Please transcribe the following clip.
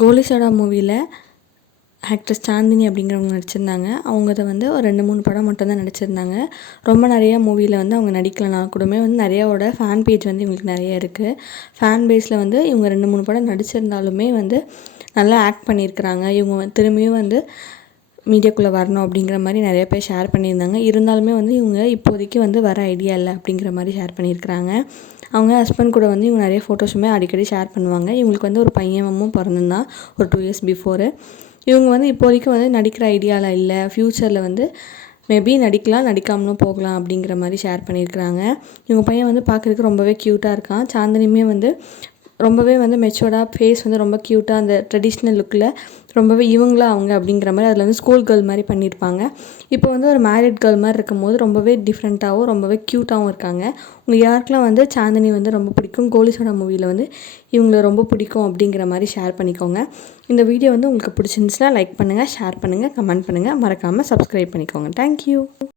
கோலி மூவியில் ஆக்ட்ரஸ் சாந்தினி அப்படிங்கிறவங்க நடிச்சிருந்தாங்க. அவங்க அதை வந்து ஒரு ரெண்டு மூணு படம் மட்டும்தான் நடிச்சிருந்தாங்க. ரொம்ப நிறையா மூவியில் வந்து அவங்க நடிக்கலைனா கூடமே வந்து நிறையாவோட ஃபேன் பேஜ் வந்து இவங்களுக்கு நிறைய இருக்குது ஃபேன் பேஸில் வந்து இவங்க ரெண்டு மூணு படம் நடிச்சிருந்தாலுமே வந்து நல்லா ஆக்ட் பண்ணியிருக்கிறாங்க. இவங்க திரும்பியும் வந்து மீடியாக்குள்ளே வரணும் அப்படிங்கிற மாதிரி நிறைய பேர் ஷேர் பண்ணியிருந்தாங்க. இருந்தாலுமே வந்து இவங்க இப்போதைக்கு வந்து வர ஐடியா இல்லை அப்படிங்கிற மாதிரி ஷேர் பண்ணியிருக்கிறாங்க. அவங்க ஹஸ்பண்ட் கூட வந்து இவங்க நிறைய ஃபோட்டோஸுமே அடிக்கடி ஷேர் பண்ணுவாங்க. இவங்களுக்கு வந்து ஒரு பையனமும் பிறந்திருந்தான் ஒரு டூ இயர்ஸ் பிஃபோரு இவங்க வந்து இப்போதைக்கு வந்து நடிக்கிற ஐடியாவில் இல்லை. ஃப்யூச்சரில் வந்து மேபி நடிக்கலாம் நடிக்காமலும் போகலாம் அப்படிங்கிற மாதிரி ஷேர் பண்ணியிருக்கிறாங்க. இவங்க பையன் வந்து பார்க்குறதுக்கு ரொம்பவே க்யூட்டாக இருக்கான். சாந்தினியுமே வந்து ரொம்பவே வந்து மெச்சோர்டாக ஃபேஸ் வந்து ரொம்ப க்யூட்டாக அந்த ட்ரெடிஷ்னல் லுக்கில் ரொம்பவே இவங்களா அவங்க அப்படிங்கிற மாதிரி அதில் வந்து ஸ்கூல் கேர்ள் மாதிரி பண்ணியிருப்பாங்க இப்போ வந்து ஒரு மேரிட் கேர்ள் மாதிரி இருக்கும்போது ரொம்பவே டிஃப்ரெண்ட்டாகவும் ரொம்பவே க்யூட்டாகவும் இருக்காங்க. உங்களுக்கு யாருக்கெல்லாம் வந்து சாந்தினி வந்து ரொம்ப பிடிக்கும் கோலிசோடா மூவியில் வந்து இவங்கள ரொம்ப பிடிக்கும் அப்படிங்கிற மாதிரி ஷேர் பண்ணிக்கோங்க. இந்த வீடியோ வந்து உங்களுக்கு பிடிச்சிருந்துச்சுன்னா லைக் பண்ணுங்கள் ஷேர் பண்ணுங்கள் கமெண்ட் பண்ணுங்கள் மறக்காமல் சப்ஸ்கிரைப் பண்ணிக்கோங்க. தேங்க்யூ